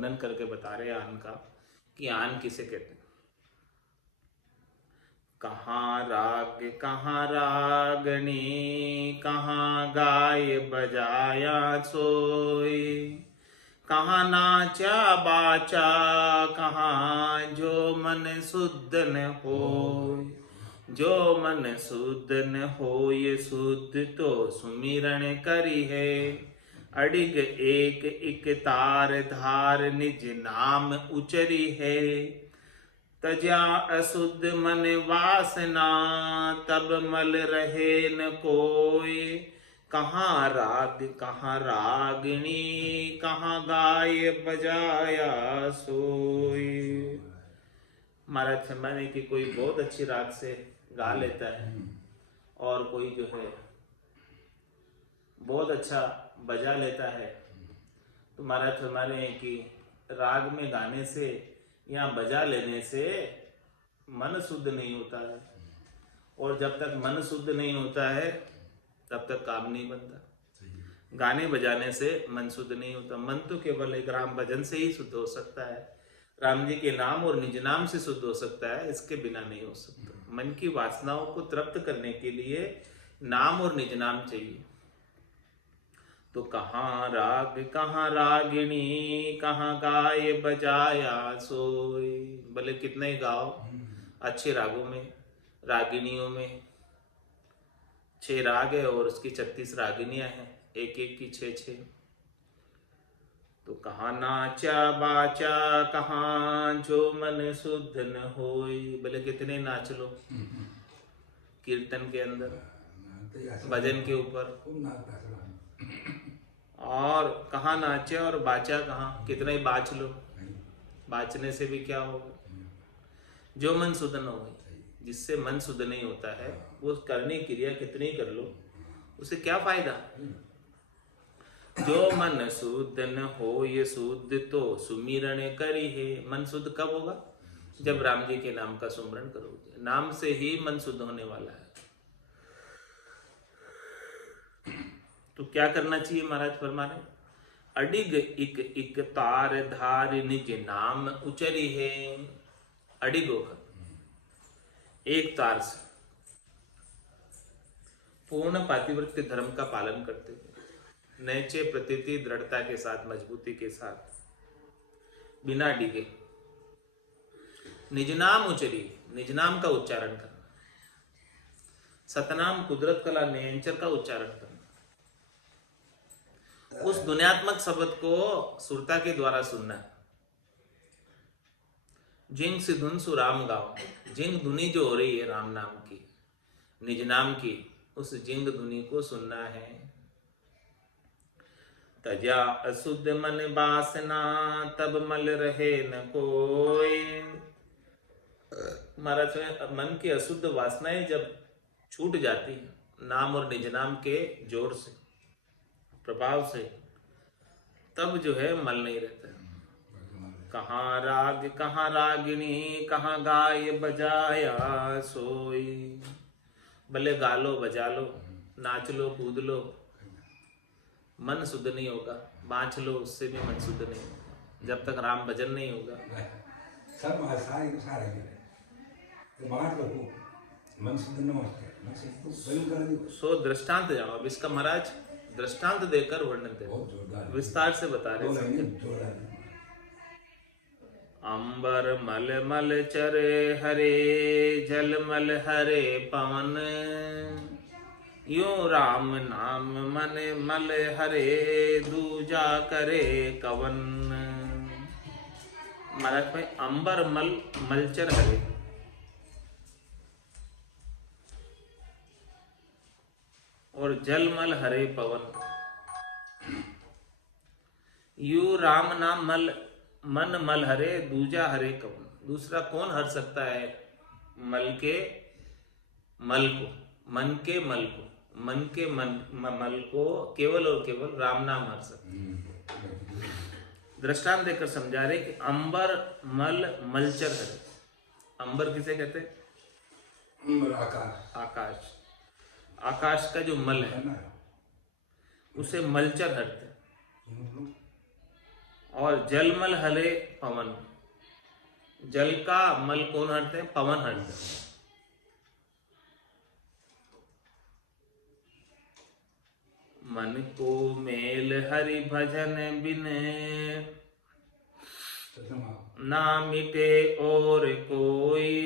वर्णन करके बता रहे आन का कि आन किसे कहते हैं। कहाँ रागनी, कहाँ गाय बजाया सोई, कहाँ नाचा बाचा, कहाँ जो मन शुद्ध न होय। जो मन शुद्ध न होय शुद्ध तो सुमिरन करी है। अडिग एक इक तार धार निज नाम उचरी है। तजा अशुद्ध मन वासना तब मल रहे न कोय। कहाँ राग कहाँ रागिणी, कहाँ गाय बजाया सोई। महाराज फरमाने की कोई बहुत अच्छी राग से गा लेता है और कोई जो है बहुत अच्छा बजा लेता है। तो महाराज फरमाने कि राग में गाने से या बजा लेने से मन शुद्ध नहीं होता है, और जब तक मन शुद्ध नहीं होता है तब तक काम नहीं बनता। गाने बजाने से मन शुद्ध नहीं होता। मन तो केवल एक राम भजन से ही शुद्ध हो सकता है, राम जी के नाम और निज नाम से शुद्ध हो सकता है, इसके बिना नहीं हो सकता। मन की वासनाओं को तृप्त करने के लिए नाम और निज नाम चाहिए। तो कहाँ राग कहाँ रागिणी, कहाँ गाय बजाया सोई। भले कितने गाओ अच्छे रागों में, रागिनियों में 6 राग है और उसकी 36 रागिनियां हैं, एक एक की 6-6। तो कहाँ नाचा बाचा, कहाँ जो मन शुद्ध न होई। भले कितने नाच लो कीर्तन के अंदर, भजन के ऊपर, और कहाँ नाचे और बाचा कहाँ, कितना ही बाच लो, बाचने से भी क्या होगा। जो मन शुद्ध न हो, जिससे मन शुद्ध नहीं होता है, वो करने की क्रिया कितनी कर लो उसे क्या फायदा। जो मन शुद्ध न हो ये शुद्ध तो सुमिरन करी है। मन शुद्ध कब होगा? जब राम जी के नाम का सुमिरन करोगे। नाम से ही मन शुद्ध होने वाला है। तो क्या करना चाहिए महाराज फरमा रहे, अडिग इक इक तार धार निज नाम उचरी है। अडिग होकर एक तार से पूर्ण पातिव्रत्य धर्म का पालन करते हुए, नैचे प्रतीति दृढ़ता के साथ, मजबूती के साथ, बिना डिगे निज नाम उचरी, निज नाम का उच्चारण करना, सतनाम कुदरत कला नियंचर का उच्चारण करना, उस दुनियात्मक शब्द को सुरता के द्वारा सुनना। जिंग से धुन सु राम गाओ, जिंग धुनी जो हो रही है राम नाम की, निज नाम की, उस जिंग धुनी को सुनना है। तजा अशुद्ध मन वासना तब मल रहे न कोई। महाराज मन की अशुद्ध वासनाएं जब छूट जाती है नाम और निज नाम के जोर से, प्रभाव से, तब जो है मल नहीं रहता। कहाँ राग कहाँ रागिणी, कहाँ गाय बजाया सोई। भले गा लो बजा लो, नाच लो कूद लो, मन शुद्ध नहीं होगा। बाँच लो, उससे भी मन शुद्ध नहीं होगा जब तक राम भजन नहीं होगा। सब मन शुद्ध न होता। सो दृष्टांत जानो। अब इसका महाराज दृष्टांत देकर वर्णन दे, विस्तार से बता रहे। अंबर मल मल चरे हरे, जल मल हरे पवन, यूं राम नाम मन मल हरे, दूजा करे कवन। महाराज में अंबर मल मलचर हरे, और जलमल हरे पवन, यू राम नाम मल मन मल हरे, दूजा हरे कवन। दूसरा कौन हर सकता है मल के मल को, मन के मल को, मन के मल को केवल और केवल राम नाम हर सकता है। दृष्टांत देकर समझा रहे कि अंबर मल मलचर हरे। अंबर किसे कहते हैं? आकाश। आकाश का जो मल है उसे मलचर हरते, और जलमल हरे पवन, जल का मल कौन हटते हैं? पवन हटते हैं। मन को मेल हरि भजन बिन ना मिटे और कोई,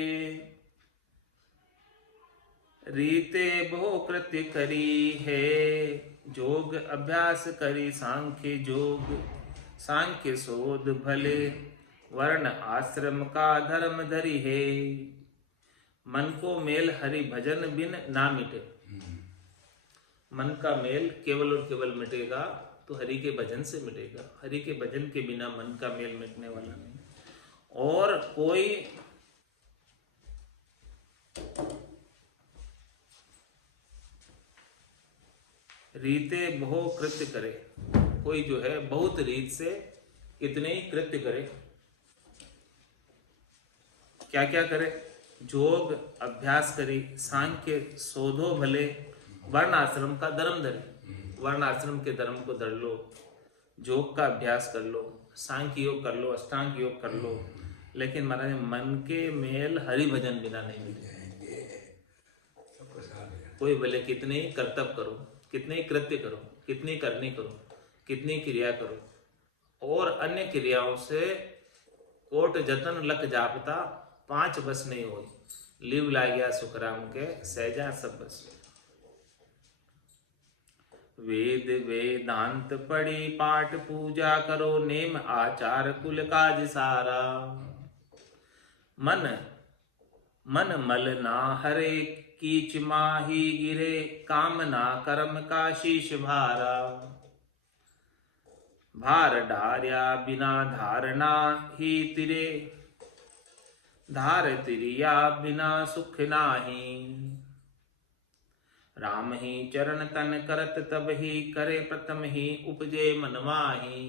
रीते बहु कृत्य करी है, जोग अभ्यास करी सांख्य जोग, सांख्य शोध भले वर्ण आश्रम का धर्म धरी है। मन को मेल हरि भजन बिन ना मिटे, मन का मेल केवल और केवल मिटेगा तो हरि के भजन से मिटेगा। हरि के भजन के बिना मन का मेल मिटने वाला नहीं। और कोई रीते बहु कृत्य करे, कोई जो है बहुत रीत से कितने ही कृत्य करे। क्या क्या करे? जोग अभ्यास करी, सांख्य शोधो भले, वर्ण आश्रम का धर्म धरे, वर्ण आश्रम के धर्म को धर लो, योग का अभ्यास कर लो, सांख्य योग कर लो, अष्टांग योग कर लो, लेकिन महाराज मन के मेल हरि भजन बिना नहीं मिले। कोई भले कितने ही कर्तव्य करो, कितने ही कृत्य करो, कितनी करनी करो, कितनी क्रिया करो, और अन्य क्रियाओं से कोट जतन लख जापता, 5 बस नहीं हुई। लिव ला गया सुखराम के सहजा सब बस। वेद वेदांत पढ़ी पाठ पूजा करो, नेम आचार कुल काज सारा, मन मन मल ना हरे, कीच माही गिरे, कामना कर्म का शीश भारा, भार डार्या बिना धारणा ही तिरे, धार तिरिया बिना सुख नाही, राम ही चरण तन करत तब ही, करे प्रथम ही उपजे मन माही।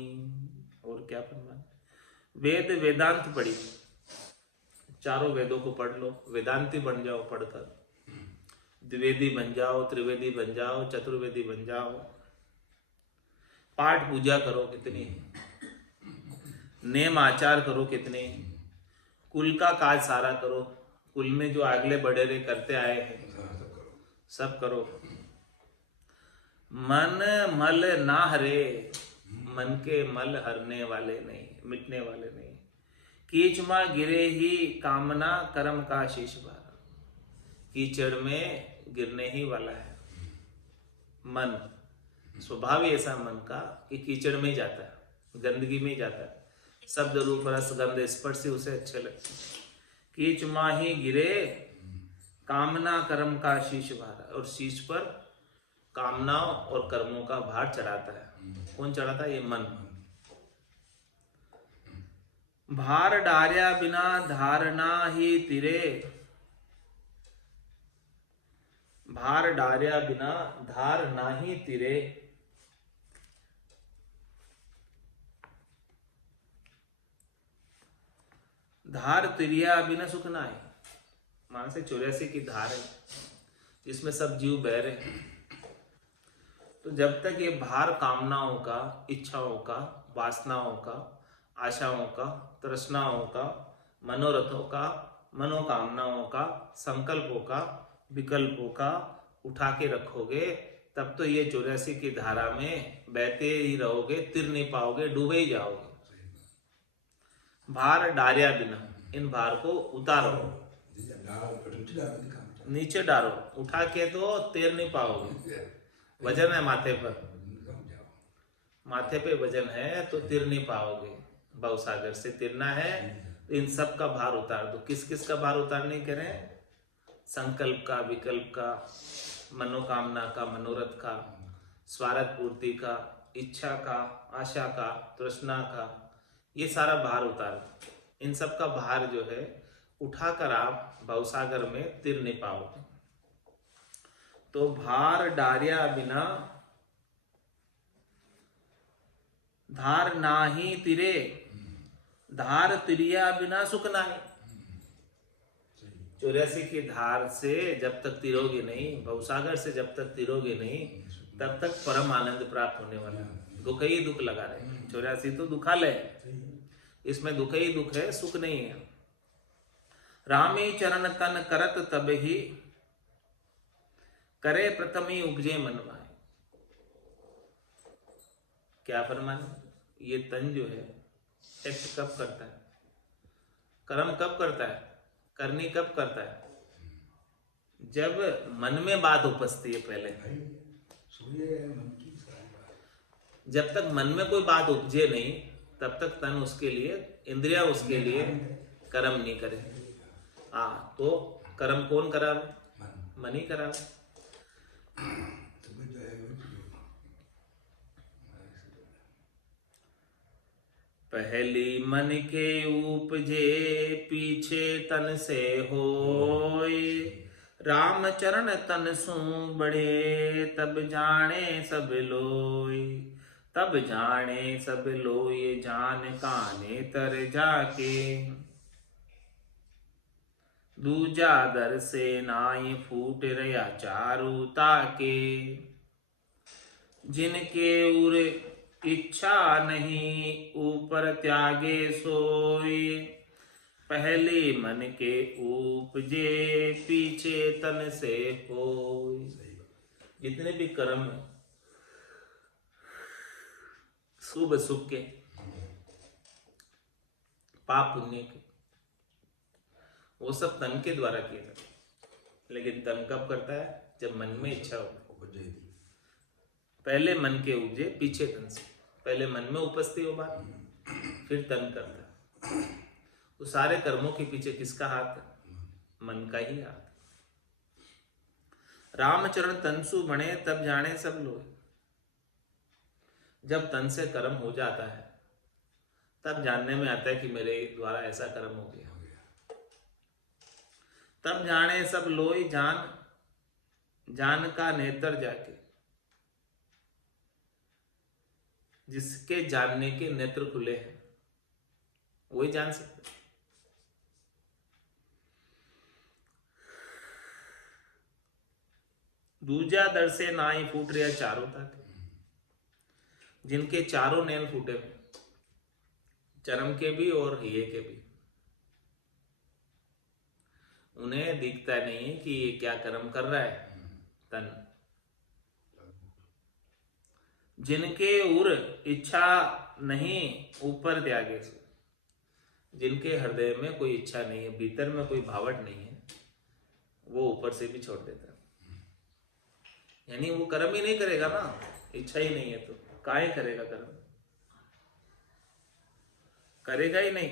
और क्या फरमान? वेद वेदांत पढ़ी, चारों वेदों को पढ़ लो, वेदांती बन जाओ पढ़कर, द्विवेदी बन जाओ, त्रिवेदी बन जाओ, चतुर्वेदी बन जाओ, पाठ पूजा करो कितनी, नेम आचार करो कितने, कुल का काज सारा करो, कुल में जो अगले बड़े रे करते आए हैं सब करो। मन मल ना हरे, मन के मल हरने वाले नहीं, मिटने वाले नहीं। कीचमा गिरे ही, कामना कर्म का शीश भारा, कीचड़ में गिरने ही वाला है मन। स्वभाव ही ऐसा मन का कि कीचड़ में ही जाता है, गंदगी में ही जाता है, शब्द रूप रस गंध स्पर्श से उसे अच्छे लगते हैं। कीच माही गिरे, कामना कर्म का शीश भारा, और शीश पर कामनाओं और कर्मों का भार चढ़ाता है। कौन चढ़ाता है? ये मन। भार डार्या बिना धारणा ही तिरे, भार डार्या बिना धार नाही तिरे, धार तिरिया बिना सुख ना है। मान से 84 की धार है जिसमें सब जीव बह रहे हैं, तो जब तक ये भार कामनाओं का, इच्छाओं का, वासनाओं का, आशाओं का, तृष्णाओं का, मनोरथों का, मनोकामनाओं का, संकल्पों का, विकल्पों का उठा के रखोगे, तब तो ये 84 की धारा में बहते ही रहोगे, तिर नहीं पाओगे, डूबे ही जाओगे। भार डार्या बिना, इन भार को उतारो, नीचे डालो, उठा के तो तैर नहीं पाओगे। वजन है माथे पर, माथे पे वजन है तो तिर नहीं पाओगे। भवसागर से तिरना है तो इन सब का भार उतार दो। किस किस का भार उतारने करें? संकल्प का, विकल्प का, मनोकामना का, मनोरथ का, स्वार्थ पूर्ति का, इच्छा का, आशा का, तृष्णा का, ये सारा भार उतार। इन सब का भार जो है उठाकर आप भवसागर में तिर नहीं पाओगे। तो भार डार्या बिना धार नाही तिरे, धार तिरिया बिना सुख नाही। 84 की धार से जब तक तिरोगे नहीं, भवसागर से जब तक तिरोगे नहीं, तब तक परम आनंद प्राप्त होने वाला है। दुख ही दुख लगा रहे। 84 तो दुखालय है, सही है। इसमें दुख ही दुख है, सुख नहीं है। रामे चरण तन करत तब ही करे प्रथमी उपजे मन माए। क्या फरमाने, ये तन जो है एक्ट कब करता है, कर्म कब करता है, करनी कब करता है, जब मन में बात उपजती है। पहले भाई सूर्य है मन की सारी बात। जब तक मन में कोई बात उपजे नहीं, तब तक तन उसके लिए, इंद्रिया उसके लिए कर्म नहीं करे। हाँ, तो कर्म कौन करा, मन ही करा। तभी तो है वो चीज़। पहली मन के उपजे पीछे तन से होय, राम चरण तन सु बढ़े तब जाने सब लोय। तब जाने सब लोय जान काने तर जाके, दूजा दर से नाई फूट रया चारू ताके। जिनके उर इच्छा नहीं ऊपर त्यागे सोई, पहले मन के उपजे पीछे तन से होई। जितने भी कर्म है शुभ अशुभ के, पाप पुण्य के, वो सब तन के द्वारा किए जाते हैं। लेकिन तन कब करता है, जब मन में इच्छा हो। पहले मन के उपजे पीछे तन से, पहले मन में उपजती हो बात, फिर तन करता है। तो सारे कर्मों के पीछे किसका हाथ है, मन का ही हाथ। रामचरण तनसु बने तब जाने सब लोग। जब तन से कर्म हो जाता है तब जानने में आता है कि मेरे द्वारा ऐसा कर्म हो गया। तब जाने सब लोई जान, जान का नेत्र जाके। जिसके जानने के नेत्र खुले हैं वही जान सकते। दूजा दर से नाई फूट रहा चारों तक। जिनके चारों नैन फूटे हुए, चरम के भी और हिये के भी, उन्हें दिखता नहीं है कि ये क्या कर्म कर रहा है तन। जिनके उर इच्छा नहीं ऊपर त्यागे से, जिनके हृदय में कोई इच्छा नहीं है, भीतर में कोई भावट नहीं है, वो ऊपर से भी छोड़ देता है। यानी वो कर्म ही नहीं करेगा ना, इच्छा ही नहीं है तो काहे करेगा कर्म, करेगा ही नहीं।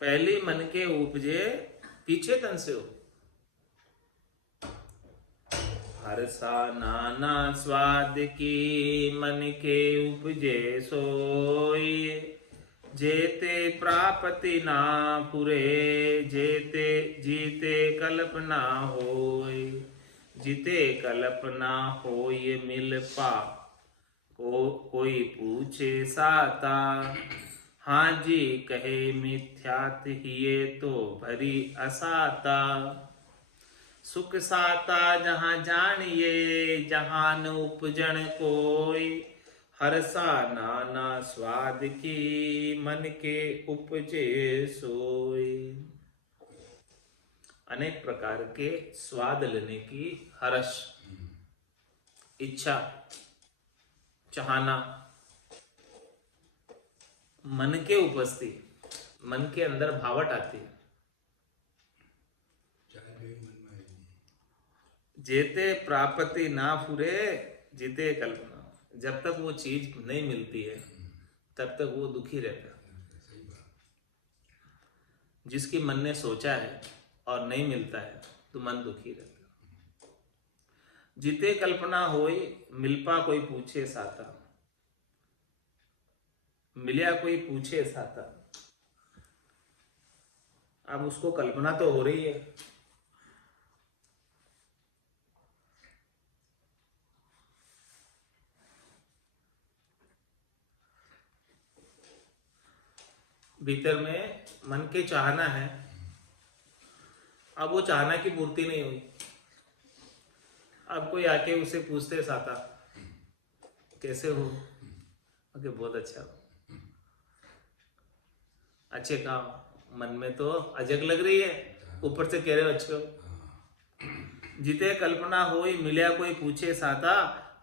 पहली मन के उपजे पीछे तन से हो। हर्षा नाना स्वाद की मन के उपजे सोई, जेते प्रापति ना पुरे जेते जीते कल्पना होय। जीते कल्पना होय मिल पा कोई पूछे साता। हाँ जी कहे मिथ्यात हिये तो भरी असाता। सुख साता जहाँ जानिए जहान उपजन कोई। हर्षा नाना स्वाद की मन के उपजे सोई। अनेक प्रकार के स्वाद लेने की हर्ष, इच्छा, चाहना, मन के उपस्थिति, मन के अंदर भावट आती है। जेते प्राप्ति ना फुरे जीते कल्पना। जब तक वो चीज नहीं मिलती है तब तक वो दुखी रहता है। जिसकी मन ने सोचा है और नहीं मिलता है तो मन दुखी रहता है। जीते कल्पना होई मिलपा कोई पूछे साता। मिलिया कोई पूछे साता। अब उसको कल्पना तो हो रही है, भीतर में मन के चाहना है। अब वो चाहना की पूर्ति नहीं हुई। अब कोई आके उसे पूछते साता कैसे हो? ओके, बहुत अच्छा। अच्छे काम, मन में तो अजग लग रही है, ऊपर से कह रहे हो अच्छे हो। जिते कल्पना होई मिलिया कोई पूछे साता,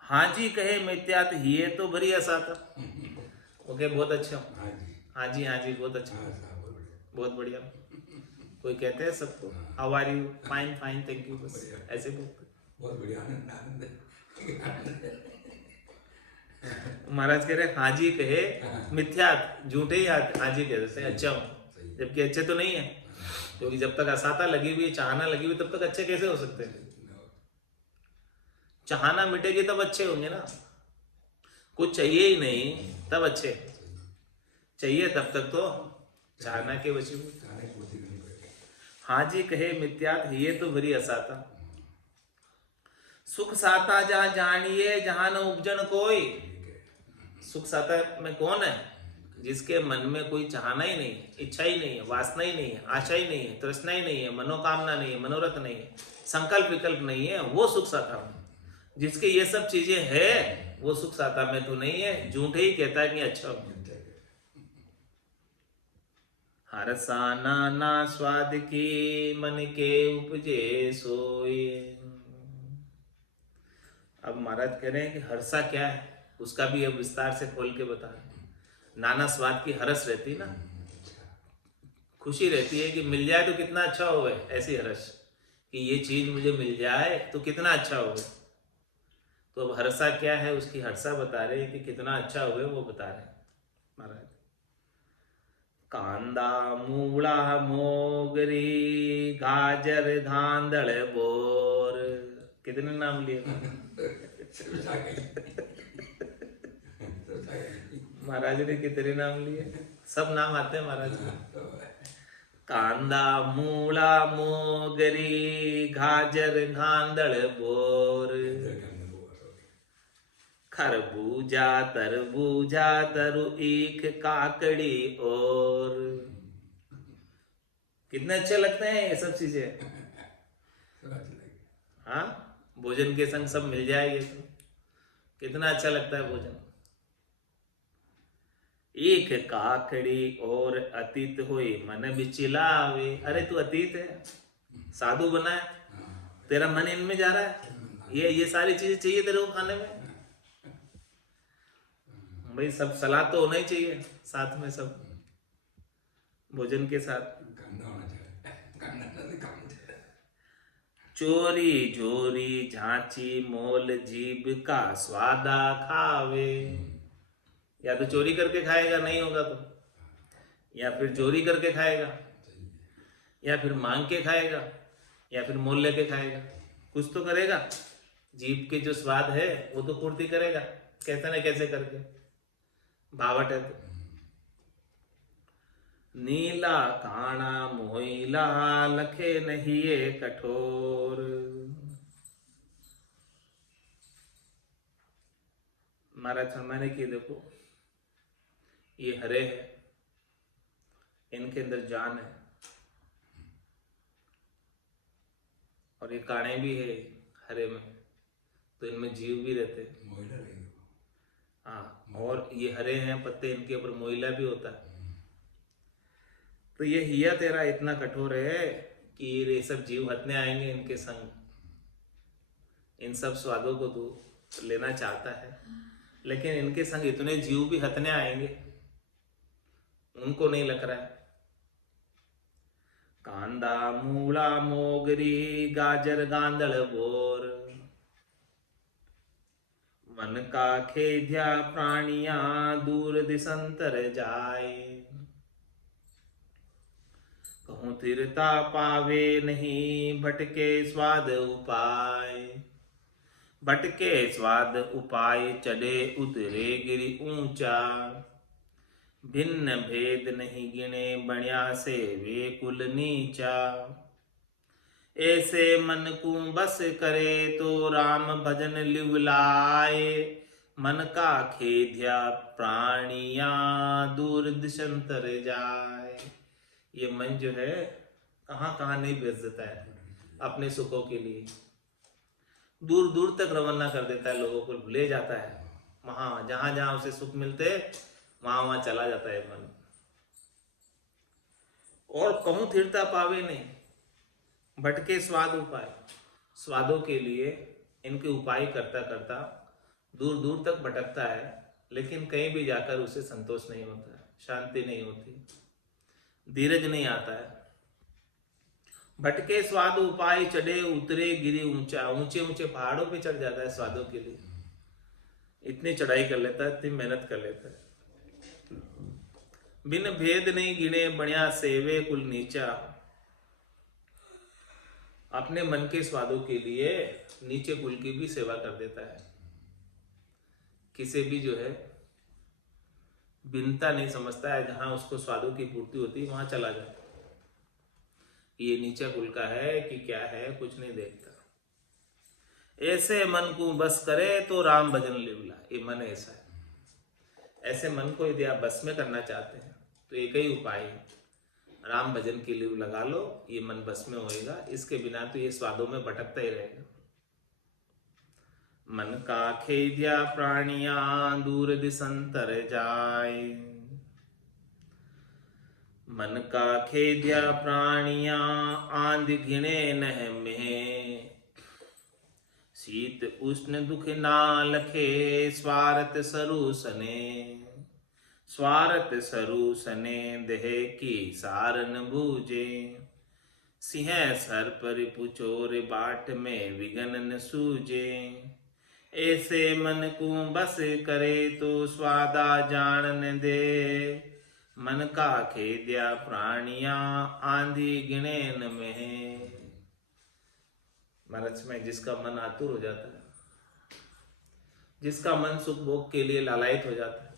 हाँ जी कहे मिथ्यात हिये तो भरी असाता। ओके, बहुत अच्छा। हाँ जी, हाँ जी, हाँ जी, बहुत अच्छा, हाँ साहब, बहुत बढ़िया। बहुत बढ़िया। कोई कहते हैं सबको how are you, fine fine thank you, बस बढ़िया। ऐसे बोलते। बहुत बढ़िया, आनंद आनंद है। महाराज कह रहे हाँ जी कहे मिथ्यात, झूठे ही हाँ जी कह देते हैं अच्छा हूँ, सही। जबकि अच्छे तो नहीं है, क्योंकि जब तक असाता लगी हुई, चाहना लगी हुई, तब तक अच्छे कैसे हो सकते हैं? चाहना मिटेगी तब अच्छे होंगे ना। कुछ चाहिए ही नहीं तब अच्छे, चाहिए तब तक तो चाहना के वशीभूत। खाने की पूर्ति करनी पड़ेगी। हाँ जी कहे मिथ्यात ये तो भरी असाता, सुख साता जहाँ जानिए जहाँ न उपजन कोई। ठीक है। सुख साता में कौन है? जिसके मन में कोई चाहना ही नहीं है, इच्छा ही नहीं है, वासना ही नहीं है, आशा ही नहीं है, तृष्णा ही नहीं है, मनोकामना नहीं है, मनोरथ नहीं है, संकल्प विकल्प नहीं है, वो सुख साता में। जिसके ये सब चीजें है वो सुख साता में तो नहीं है, झूठे ही कहता है कि अच्छा हूं। हरसाना ना स्वाद की मन के उपजे सोए। अब महाराज कह रहे हैं कि हर्षा क्या है, उसका भी अब विस्तार से खोल के बता। नाना स्वाद की हरस रहती ना, खुशी रहती है कि मिल जाए तो कितना अच्छा होवे, ऐसी हरस कि ये चीज मुझे मिल जाए तो कितना अच्छा होवे। तो अब हर्षा क्या है, उसकी हर्षा बता रहे हैं कि कितना अच्छा हुए वो बता रहे हैं महाराज। कांदा मूला मोगरी गाजर धांधड़ बोर, कितने नाम लिए महाराज ने? कितने नाम लिए? सब नाम आते हैं महाराज के। कांदा मूला मोगरी गाजर धांधड़ बोर, खरबूजा तरबूजा तरु ईख काकड़ी और। कितने अच्छे लगते हैं ये सब चीजें। हाँ, भोजन के संग सब मिल जाए ये तो कितना अच्छा लगता है भोजन। एक काकड़ी और अतीत हुई मन बिचिलावे। अरे तू अतीत है, साधु बना है, तेरा मन इनमें जा रहा है, ये सारी चीजें चाहिए तेरे को खाने में। भाई सब सलाद तो होना ही चाहिए साथ में, सब भोजन के साथ। चोरी जोरी झांची मोल जीभ का स्वादा खावे। या तो चोरी करके खाएगा, नहीं होगा तो, या फिर चोरी करके खाएगा, या फिर मांग के खाएगा, या फिर मोल लेके खाएगा, कुछ तो करेगा। जीभ के जो स्वाद है वो तो पूर्ति करेगा कैसे न कैसे करके, भावट है तो। नीला काणा मोइला लखे नहीं ये कठोर। महाराज फरमाने की देखो, ये हरे है, इनके अंदर जान है, और ये काणे भी है हरे में, तो इनमें जीव भी रहते हैं। हाँ, और ये हरे हैं पत्ते, इनके ऊपर मोइला भी होता है। तो ये हिया तेरा इतना कठोर है कि ये सब जीव हटने आएंगे इनके संग। इन सब स्वादों को तू लेना चाहता है, लेकिन इनके संग इतने जीव भी हटने आएंगे, उनको नहीं लग रहा है। कांदा मूला मोगरी गाजर गांधड़ बोर, मन का खेद्या प्राणिया दूर दिसंतर जाए। कहूं तिरता पावे नहीं भटके स्वाद उपाय। भटके स्वाद उपाय चढ़े उतरे गिरि ऊंचा। भिन्न भेद नहीं गिने बण्या से वे कुल नीचा। ऐसे मन को बस करे तो राम भजन लिवलाए। मन का खेद्या प्राणिया दूर दिशंतर जाए। ये मन जो है कहाँ कहाँ नहीं भेज देता है अपने सुखों के लिए, दूर दूर तक रवाना कर देता है, लोगों को ले जाता है वहां जहां जहां उसे सुख मिलते वहां वहां चला जाता है मन। और कहूं थिरता पावे नहीं, भटके स्वाद उपाय। स्वादों के लिए इनके उपाय करता करता दूर दूर तक भटकता है, लेकिन कहीं भी जाकर उसे संतोष नहीं होता है, शांति नहीं होती, धीरज नहीं आता है। भटके स्वाद उपाय, चढ़े उतरे गिरी ऊंचा। ऊंचे ऊंचे पहाड़ों पे चढ़ जाता है स्वादों के लिए, इतनी चढ़ाई कर लेता है, इतनी मेहनत कर लेता है। बिन भेद नहीं गिने बढ़िया सेवे कुल नीचा। अपने मन के स्वादों के लिए नीचे कुल की भी सेवा कर देता है। किसे भी जो है भिन्नता नहीं समझता है, जहां उसको स्वादों की पूर्ति होती है वहां चला जाता है। ये नीचा कुल का है कि क्या है, कुछ नहीं देखता। ऐसे मन को बस करे तो राम भजन लिवला। ये मन ऐसा है। ऐसे मन को यदि आप बस में करना चाहते हैं तो एक ही उपाय है, राम भजन की लिव लगा लो, ये मन बस में होएगा। इसके बिना तो ये स्वादों में भटकता ही रहेगा। मन का खेद्या प्राणिया दूर दिसंतर जाए। मन का खेद्या प्राणिया आंध घिणे नह में। शीत उष्ण दुख ना लखे स्वार्थ सरुसने। स्वार्थ सरुसने देह की सारन बूझे। सिंह सर पर पुचोर बाट में विघन न सूझे। ऐसे मन को बस करे तो स्वादा जानन दे। मन का खेद्या प्राणिया आंधी गिणेन में। महाराज में जिसका मन आतुर हो जाता है, जिसका मन सुख भोग के लिए लालायित हो जाता है,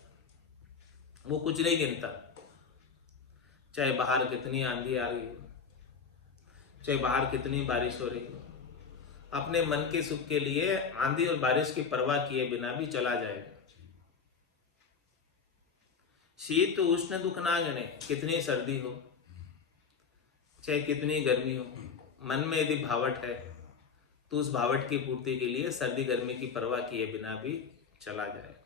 वो कुछ नहीं गिनता। चाहे बाहर कितनी आंधी आ रही हो, चाहे बाहर कितनी बारिश हो रही हो, अपने मन के सुख के लिए आंधी और बारिश की परवाह किए बिना भी चला जाएगा। शीत उष्ण दुख ना गणे। कितनी सर्दी हो, चाहे कितनी गर्मी हो, मन में यदि भावट है तो उस भावट की पूर्ति के लिए सर्दी गर्मी की परवाह किए बिना भी चला जाएगा।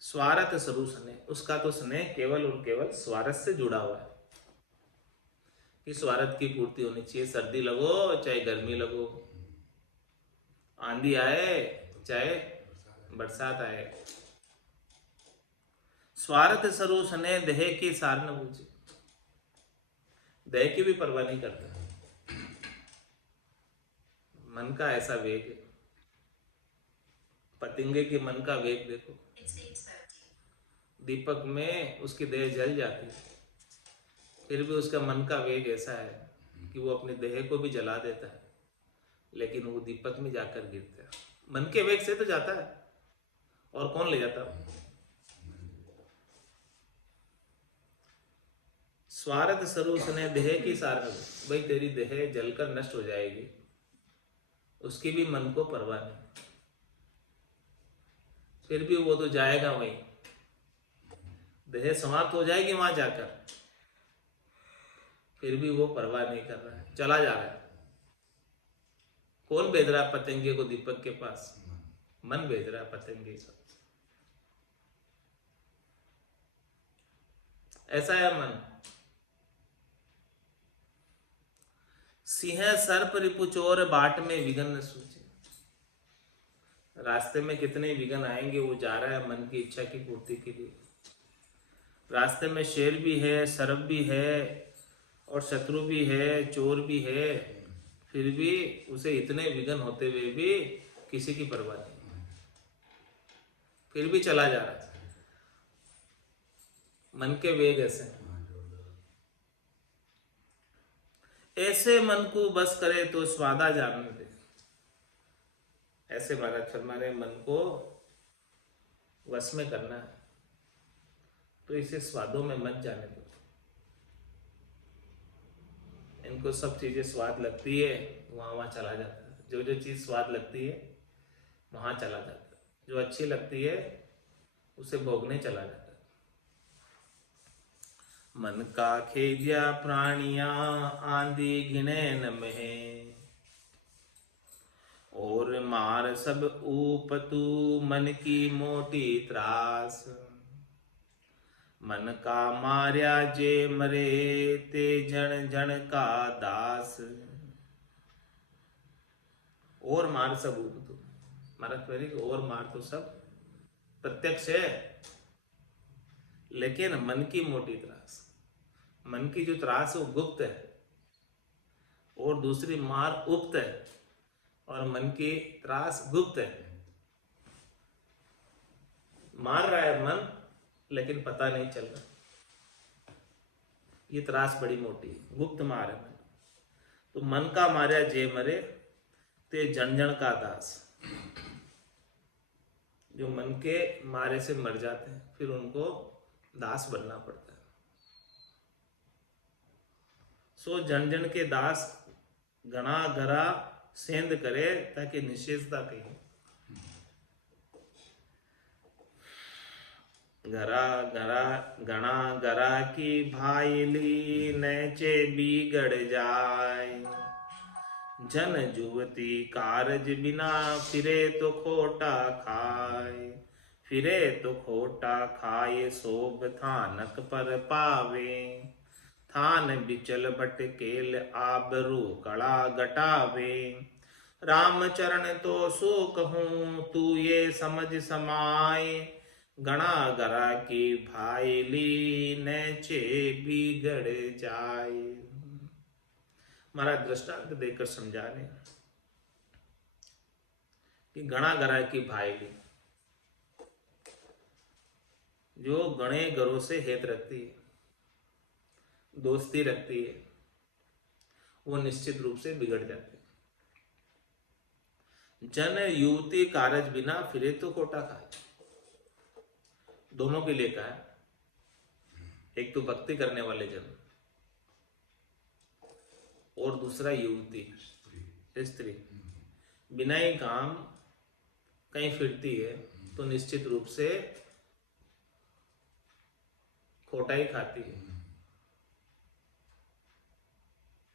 स्वार्थ स्वरूप स्नेह, उसका तो स्नेह केवल और केवल स्वार्थ से जुड़ा हुआ है कि स्वार्थ की पूर्ति होनी चाहिए। सर्दी लगो चाहे गर्मी लगो, आंधी आए चाहे बरसात आए, स्वार्थ स्वरूप स्नेह देह की सार न बूझे। देह की भी परवाह नहीं करता। मन का ऐसा वेग है, पतंगे के मन का वेग देखो, दीपक में उसकी देह जल जाती है, फिर भी उसका मन का वेग ऐसा है कि वो अपने देह को भी जला देता है, लेकिन वो दीपक में जाकर गिरता है। मन के वेग से तो जाता है, और कौन ले जाता है? स्वार्थ स्वरूप ने देह की सार। भाई तेरी देह जलकर नष्ट हो जाएगी, उसकी भी मन को परवाह नहीं, फिर भी वो तो जाएगा वहीं, देह समाप्त हो जाएगी वहां जाकर, फिर भी वो परवाह नहीं कर रहा है, चला जा रहा है। कौन भेज रहा है पतंगे को दीपक के पास? मन भेज रहा है पतंगे को। ऐसा है मन। सिंह सर्प रिपु चोर बाट में विघन न सूझे। रास्ते में कितने विघन आएंगे, वो जा रहा है मन की इच्छा की पूर्ति के लिए। रास्ते में शेर भी है, सर्प भी है, और शत्रु भी है, चोर भी है, फिर भी उसे इतने विघन होते हुए भी किसी की परवाह नहीं, फिर भी चला जा रहा है। मन के वेग ऐसे। ऐसे मन को बस करे तो स्वादा जानने दे। ऐसे महाराज फरमा रहे, मन को वश में करना है तो इसे स्वादों में मत जाने दो। इनको सब चीजें स्वाद लगती है, वहां वहां चला जाता है। जो जो चीज स्वाद लगती है वहां चला जाता है, जो अच्छी लगती है उसे भोगने चला जाता है। मन का खेद्या प्राणिया आंधी घिने न महे। और मार सब ऊपतू मन की मोटी त्रास। मन का मार्या जे मरे ते जन जन का दास। और मार सब ऊपतू, महाराज कह रहे कि और मार तो सब प्रत्यक्ष है, लेकिन मन की मोटी त्रास, मन की जो त्रास है वो गुप्त है, और दूसरी मार उक्त है, और मन की त्रास गुप्त है। मार रहा है मन, लेकिन पता नहीं चल रहा। ये त्रास बड़ी मोटी है, गुप्त मार है मन। तो मन का मार्या जे मरे ते जन जन का दास। जो मन के मारे से मर जाते हैं, फिर उनको दास बनना पड़ता है। सो जन जन के दास गणा गरा सेंध करे, ताकि निषेधता कही। गरा गरा गणा गरा की भाईली नैचे बिगड़ जाए। जन जुवती कारज बिना फिरे तो खोटा खाए। फिरे तो खोटा खाए शोभ थानक पर पावे। थान बिचल भटकेल आबरू कड़ा गटावे। राम चरण तो सो कहूँ तू ये समझ समाए। गणा गरा की भाईली नैचे बिगड़ जाए। महाराज दृष्टांत देकर समझा रहे कि गणा गरा की भाईली, जो गणे गरों से हेत रखती है, दोस्ती रखती है, वो निश्चित रूप से बिगड़ जाती है। जन युवती कारज बिना फिरे तो कोटा खाए। दोनों के लिए कहा है, एक तो भक्ति करने वाले जन, और दूसरा युवती स्त्री। बिना ही काम कहीं फिरती है तो निश्चित रूप से खोटा ही खाती है।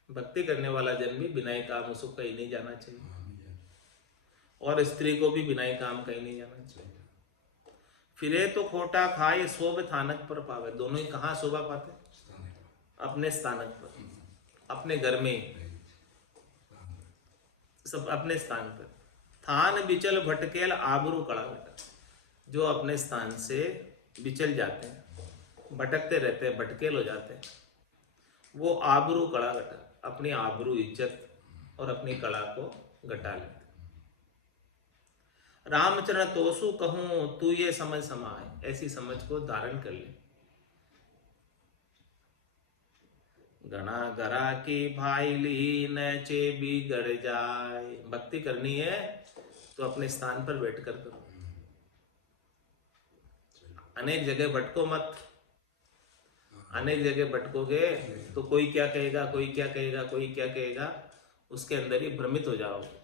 भक्ति करने वाला जन भी बिना ही काम उसको कहीं नहीं जाना चाहिए, और स्त्री को भी बिना ही काम कहीं नहीं जाना चाहिए। फिरे तो खोटा खाए शोभ थानक पर पावे। दोनों ही कहाँ शोभा पाते? अपने स्थानक पर, अपने घर में, सब अपने स्थान पर। थान बिचल भटकेल आबरू कड़ा घटा। जो अपने स्थान से बिचल जाते हैं, भटकते रहते हैं, भटकेल हो जाते हैं, वो आबरू कड़ा घटा, अपनी आबरू इज्जत और अपनी कला को घटा लेते। रामचरण तोसु कहूं तू ये समझ समाए। ऐसी समझ को धारण कर ले। गणा गरा की भाईली नैचे बिगड़ जाए। भक्ति करनी है तो अपने स्थान पर बैठकर करो, अनेक जगह भटको मत। अनेक जगह भटकोगे तो कोई क्या कहेगा, कोई क्या कहेगा, कोई क्या कहेगा, उसके अंदर ही भ्रमित हो जाओगे।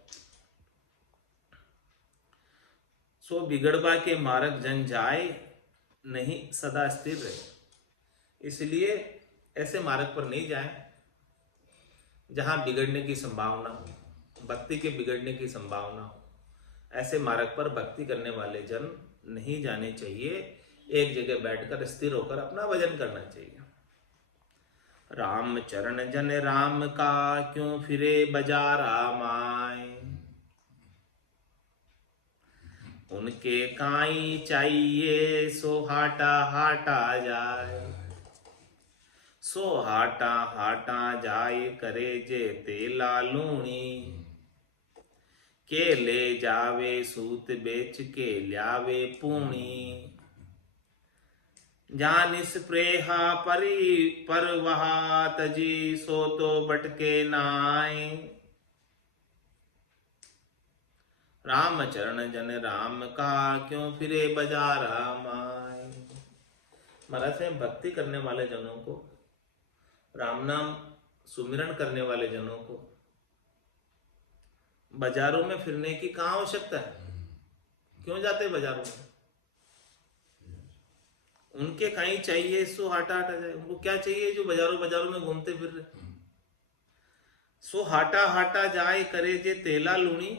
सो बिगड़बा के मार्ग जन जाए, नहीं सदा स्थिर रहे। इसलिए ऐसे मार्ग पर नहीं जाए जहां बिगड़ने की संभावना हो, भक्ति के बिगड़ने की संभावना हो। ऐसे मार्ग पर भक्ति करने वाले जन नहीं जाने चाहिए। एक जगह बैठकर स्थिर होकर अपना भजन करना चाहिए। राम चरण जन राम का क्यों फिरे बजारा माए। उनके काई चाहिए सो हाटा हाटा जाए। सो हाटा हाटा जाए करे जे तेला लूणी। के ले जावे सूत बेच के ल्यावे पूणी। जानिस प्रेहा परी पर वहा तजी सो तो बटके नाय। राम चरण जन राम का क्यों फिरे बजारा माय। महाराज से भक्ति करने वाले जनों को, राम नाम सुमिरन करने वाले जनों को बाजारों में फिरने की कहाँ आवश्यकता है? क्यों जाते बाजारों में? उनके कहीं चाहिए सो हाटा हाटा जाए। उनको क्या चाहिए जो बाजारों बाजारों में घूमते फिर रहे? सो हाटा हाटा जाए करे जे तेला लूणी।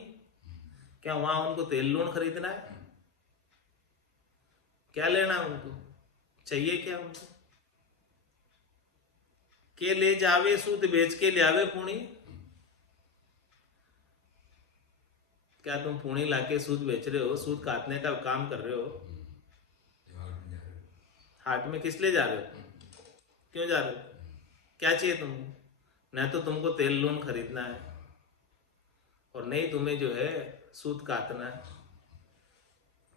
क्या वहां उनको तेल लूण खरीदना है? क्या लेना है उनको? चाहिए क्या उनको? के ले जावे सूत बेच के ले आवे पूणी। क्या तुम पूणी लाके सूत बेच रहे हो? सूत काटने का काम कर रहे हो? हाट में किस लिए जा रहे हो? क्यों जा रहे हो? क्या चाहिए तुमको? न तो तुमको तेल लूण खरीदना है और नहीं तुम्हें जो है सूत काटना है।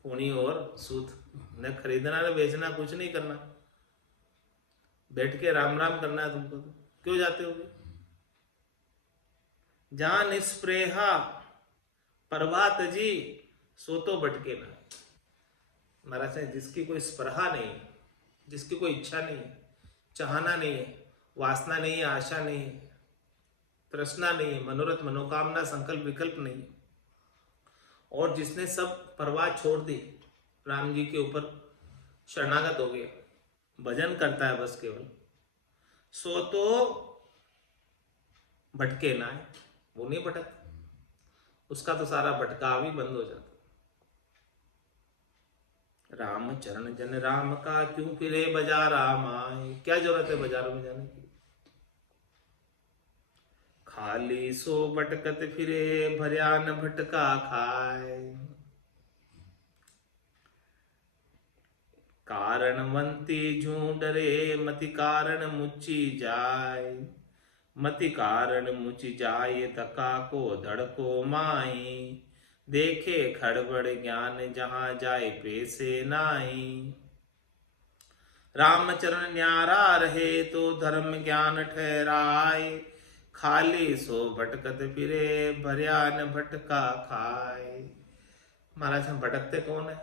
पूणी और सूत न खरीदना न बेचना, कुछ नहीं करना, बैठ के राम राम करना है तुमको। तो क्यों जाते हो? जहां निस्प्रेहा प्रभात जी सो तो भटके ना। महाराज ने जिसकी कोई स्पर्हा नहीं है, जिसकी कोई इच्छा नहीं है, चाहना नहीं है, वासना नहीं है, आशा नहीं है, तृष्णा नहीं है, मनोरथ मनोकामना संकल्प विकल्प नहीं है, और जिसने सब परवाह छोड़ दी, राम जी के ऊपर शरणागत हो गया, भजन करता है बस केवल, सो तो भटके ना है। वो नहीं भटक, उसका तो सारा भटकाव ही बंद हो जाता। राम चरण जन राम का क्यों फिरे बाजार राम आए। क्या जरूरत है बाजारों में जाने की? खाली सो भटकत फिरे भर्यान भटका खाए। कारणवंती झूं डरे मति कारण मुची जाय। मति कारण मुची जाय तका को धड़को माई। देखे खड़बड़ ज्ञान जहां जाए पैसे नाई। रामचरण न्यारा रहे तो धर्म ज्ञान ठहराए। खाली सो भटकत फिरे भर्यान भटका खाए। महाराज हम भटकते कौन है?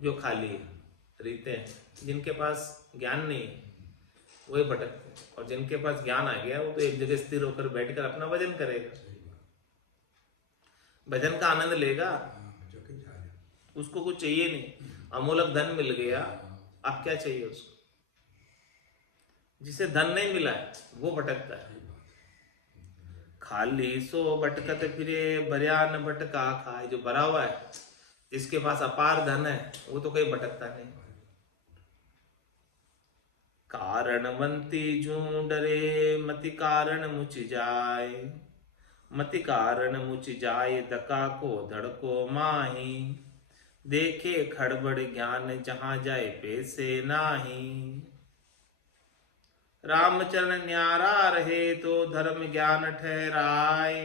जो खाली है, रीते हैं, जिनके पास ज्ञान नहीं है वही भटकते हैं, और जिनके पास ज्ञान आ गया वो तो एक जगह स्थिर होकर बैठकर अपना भजन करेगा, भजन का आनंद लेगा। उसको कुछ चाहिए नहीं, अमूलक धन मिल गया, अब क्या चाहिए उसको? जिसे धन नहीं मिला है वो भटकता है। खाली सो भटकत फिरे भर्यान भटका खाए। जो भरा हुआ है, जिसके पास अपार धन है, वो तो कहीं भटकता नहीं। कारणवंती जूं डरे मति कारण मुच जाए। मति कारण मुच जाए दका को धड़को माही। देखे खड़बड़ ज्ञान जहां जाए पैसे नाही। रामचरण न्यारा रहे तो धर्म ज्ञान ठहराए।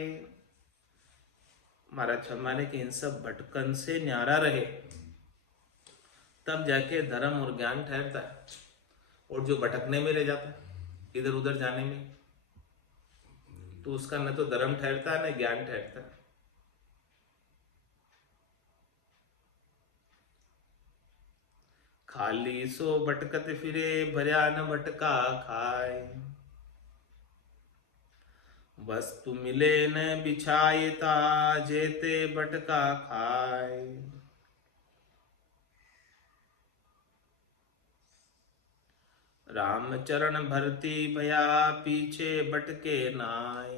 महाराज फरमाने कि इन सब भटकन से न्यारा रहे, तब जाके धर्म और ज्ञान ठहरता है। और जो भटकने में रह जाता है, इधर उधर जाने में, तो उसका न तो धर्म ठहरता है न ज्ञान ठहरता है। खाली सो भटकत फिरे भर्यान भटका खाए। वस्तु मिले न बिछायता जेते भटका खाए। रामचरण भरती भया पीछे भटके नाय।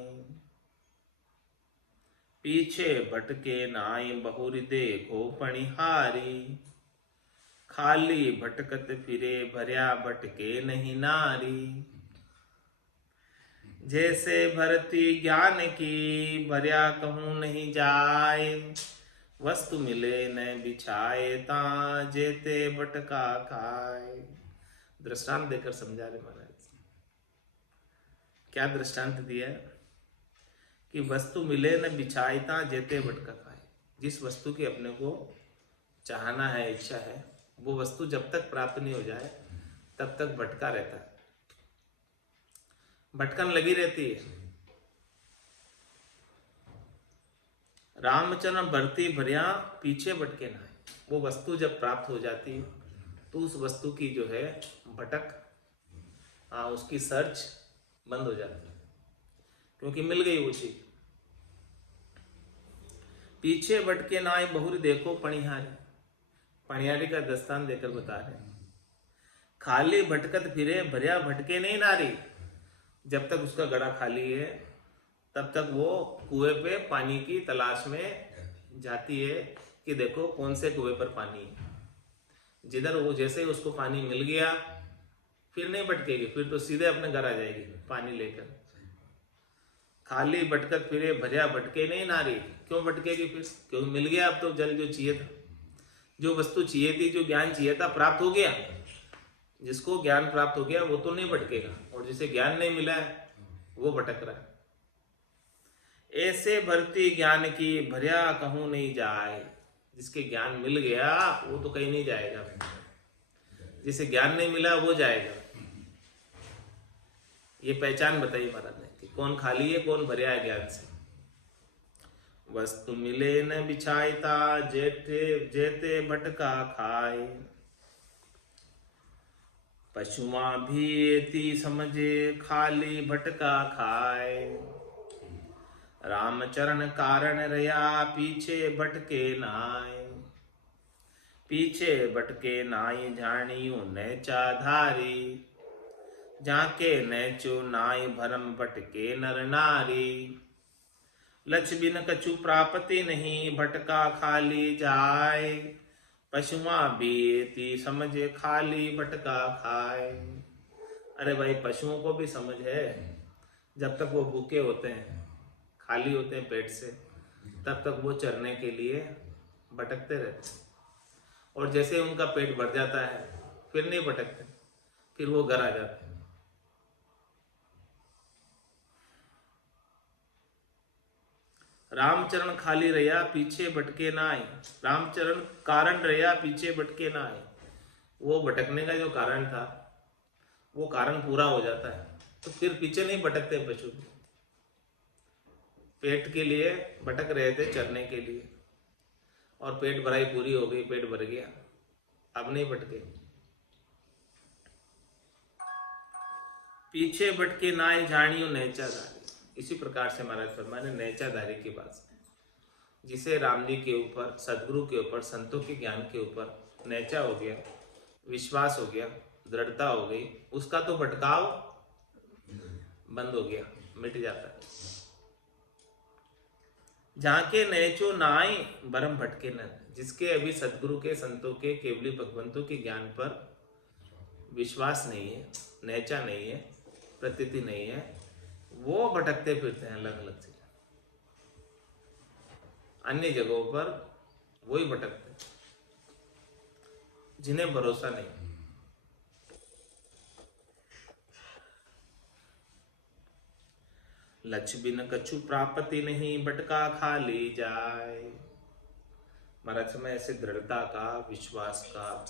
पीछे भटके नाय बहुरी देखो पणिहारी। खाली भटकत फिरे भर्या भटके नहीं नारी। जैसे भरती ज्ञान की भर्या कहूं नहीं जाए। वस्तु मिले न बिछाए ता जेते भटका खाए। दृष्टांत देकर समझा रहे महाराज। क्या दृष्टांत दिया? कि वस्तु मिले न बिछायता जेते भटका खाए। जिस वस्तु की अपने को चाहना है, इच्छा है, वो वस्तु जब तक प्राप्त नहीं हो जाए तब तक भटका रहता है, भटकन लगी रहती है। रामचरण भरती भर्या पीछे भटके ना। वो वस्तु जब प्राप्त हो जाती है तो उस वस्तु की जो है भटक, उसकी सर्च बंद हो जाती है, क्योंकि मिल गई वो चीज। पीछे भटके नाय बहुरी देखो पणिहारी। पणिहारी का दस्तान देकर बता रहे हैं। खाली भटकत फिरे भर्या भटके नहीं नारी। जब तक उसका गड़ा खाली है तब तक वो कुएं पे पानी की तलाश में जाती है कि देखो कौन से कुएं पर पानी है। जिधर वो जैसे ही उसको पानी मिल गया फिर नहीं भटकेगी, फिर तो सीधे अपने घर आ जाएगी पानी लेकर। खाली भटकत फिरे भरिया भटके नहीं नारी, क्यों भटकेगी फिर? क्योंकि मिल गया अब तो जल जो चाहिए था, जो वस्तु चाहिए थी, जो ज्ञान चाहिए था प्राप्त हो गया। जिसको ज्ञान प्राप्त हो गया वो तो नहीं भटकेगा, और जिसे ज्ञान नहीं मिला है वो भटक रहा है। ऐसे भरती ज्ञान की भरिया कहूं नहीं जाए। जिसके ज्ञान मिल गया वो तो कहीं नहीं जाएगा, जिसे ज्ञान नहीं मिला वो जाएगा। ये पहचान बताई महाराज ने कि कौन खाली है कौन भरिया है ज्ञान से। वस्तु मिले न बिछायता, जेते जेते भटका खाए। पशुआ भी एती समझे, खाली भटका खाए। रामचरण कारण रया, पीछे भटके नाय। पीछे भटके नाई, जानियो नैचा धारी। जाके नैचो नाई, भरम भटके नर नारी। लक्ष बिन कछु प्राप्ति नहीं, भटका खाली जाए। पशुआ बीती समझे, खाली भटका खाए। अरे भाई पशुओं को भी समझ है, जब तक वो भूखे होते हैं, खाली होते हैं पेट से, तब तक वो चरने के लिए भटकते रहते हैं। और जैसे उनका पेट भर जाता है फिर नहीं भटकते, फिर वो घर आ जाते हैं। रामचरण खाली रहा, पीछे भटके ना आए। रामचरण कारण रहा, पीछे भटके ना आए। वो भटकने का जो कारण था वो कारण पूरा हो जाता है तो फिर पीछे नहीं भटकते पशु। पेट के लिए भटक रहे थे, चरने के लिए, और पेट भराई पूरी हो गई, पेट भर गया, अब नहीं भटके। पीछे भटके नाय, जानियो नैचाधारी। इसी प्रकार से महाराज फरमाने नैचाधारी की बात, जिसे राम जी के ऊपर, सदगुरु के ऊपर, संतों के ज्ञान के ऊपर नैचा हो गया, विश्वास हो गया, दृढ़ता हो गई, उसका तो भटकाव बंद हो गया, मिट जाता है। जाके नैचो नाई, बरम भटके न। जिसके अभी सदगुरु के, संतों के, केवली भगवंतों के ज्ञान पर विश्वास नहीं है, नैचा नहीं है, प्रतीति नहीं है, वो भटकते फिरते हैं अलग अलग जगह, अन्य जगहों पर वही भटकते हैं जिन्हें भरोसा नहीं। लक्ष्य बिन कछु प्राप्ति नहीं, भटका खाली जाए। महाराज समय ऐसे दृढ़ता का, विश्वास का,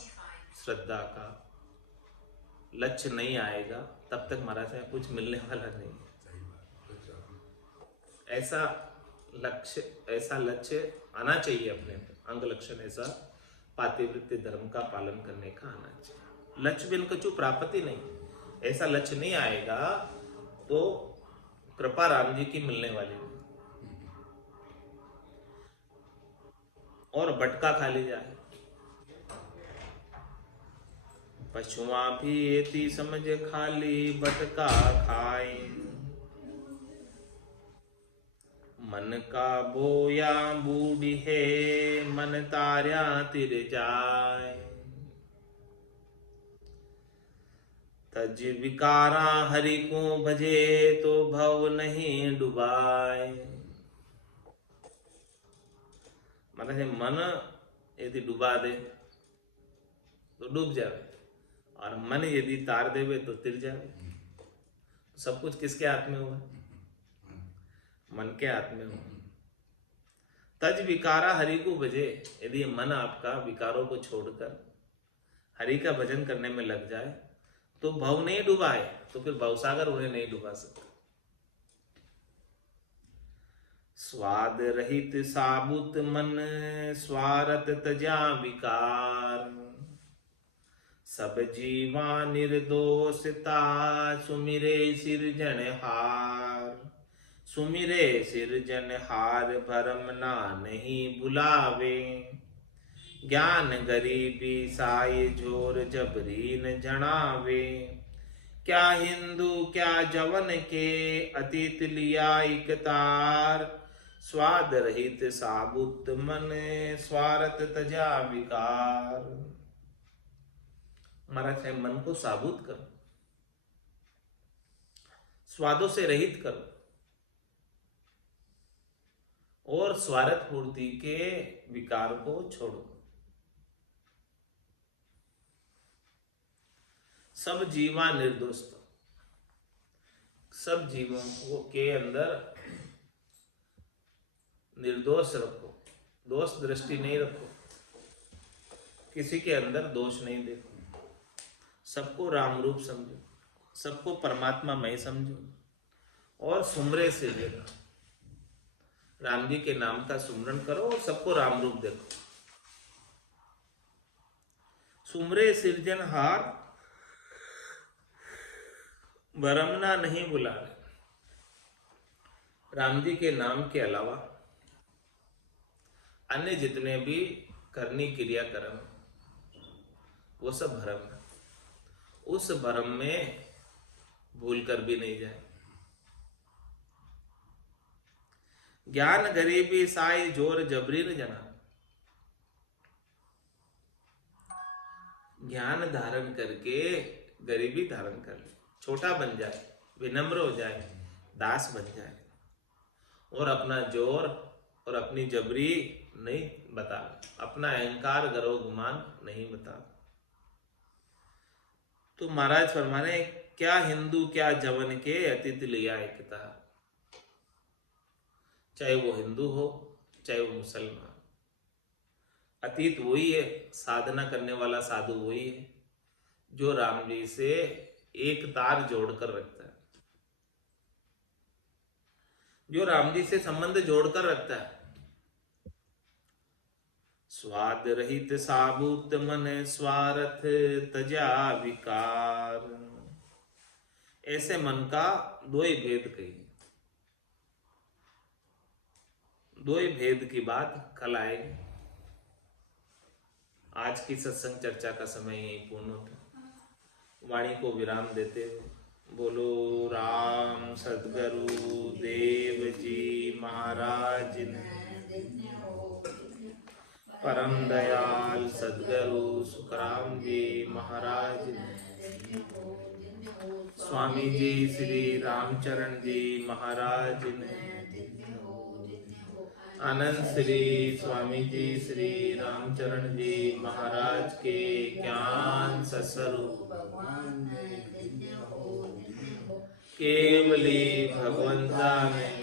श्रद्धा का लक्ष्य नहीं आएगा तब तक महाराज में कुछ मिलने वाला नहीं। ऐसा लक्ष्य आना चाहिए अपने अंग लक्षण, ऐसा पातिवृत्य धर्म का पालन करने का आना चाहिए। लक्ष्य बिन कछु प्राप्ति नहीं, ऐसा लक्ष्य नहीं आएगा तो कृपा राम जी की मिलने वाली नहीं, और भटका खाली जाए। पशुआ भी एती समझ, खाली भटका खाए। मन का बोया बूढ़ी है, मन तार्या तिर जाए। तज विकारा हरि को भजे, तो भव नहीं डुबाए। मतलब मन यदि डुबा दे तो डूब जाए, और मन यदि तार देवे तो तिर जाए। सब कुछ किसके हाथ में हुआ? मन के हाथ में हुआ। तज विकारा हरि को भजे, यदि मन आपका विकारों को छोड़कर हरि का भजन करने में लग जाए तो भव नहीं डुबाए, तो फिर भवसागर उन्हें नहीं डुबा सकता। स्वाद रहित साबुत मन, स्वारत तजा विकार। सब जीवा निर्दोषता, सुमिरे सिरजनहार। सुमिरे सिरजनहार, भरम ना नहीं बुलावे। ज्ञान गरीबी साई, जोर जबरी न जनावे। क्या हिंदू क्या जवन के अतीत लिया इकतार, स्वाद रहित साबुत मन स्वार्थ तजा विकार। महाराज है मन को साबुत करो, स्वादों से रहित करो और स्वार्थ पूर्ति के विकार को छोड़ो। सब जीवा निर्दोष, सब जीवों के अंदर निर्दोष रखो, दोष दृष्टि नहीं रखो, किसी के अंदर दोष नहीं देखो, सबको राम रूप समझो, सबको परमात्मा मय समझो और सुमरे से देखो। राम जी के नाम का सुमरन करो और सबको राम रूप देखो। सुमरे सिरजनहार बरमना नहीं बुलावे। राम जी के नाम के अलावा अन्य जितने भी करनी क्रियाकर्म वो सब भ्रम है। उस भ्रम में भूल कर भी नहीं जाए। ज्ञान गरीबी साई जोर जबरी न जना। ज्ञान धारण करके गरीबी धारण कर ले, छोटा बन जाए, विनम्र हो जाए, दास बन जाए और अपना जोर और अपनी जबरी नहीं बता, अपना अहंकार गर्व गुमान नहीं बता। तो महाराज फरमाने क्या हिंदू क्या जवन के अतीत लिया एकता। चाहे वो हिंदू हो चाहे वो मुसलमान, अतीत वही है, साधना करने वाला साधु वही है जो राम जी से एक तार जोड़कर रखता है, जो राम जी से संबंध जोड़कर रखता है। स्वाद रहित साबुत मन स्वार्थ तजा विकार। ऐसे मन का दो ही भेद कही, दो ही भेद की बात कल आएगी। आज की सत्संग चर्चा का समय यही पूर्ण होता। वाणी को विराम देते हुए बोलो राम सद्गुरु देव जी महाराज ने, परम दयाल सद्गुरु सुखराम जी महाराज ने, स्वामी जी श्री रामचरण जी महाराज ने, आनंद श्री स्वामी जी श्री रामचरण जी महाराज के ज्ञान सत्स्वरूप केवली भगवंता में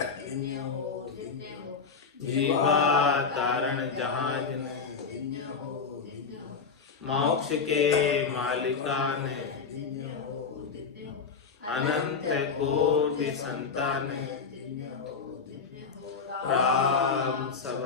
जीवा तारण जहाज ने, मोक्ष के मालिका ने, अनंत कोटि संतान ने, राम सब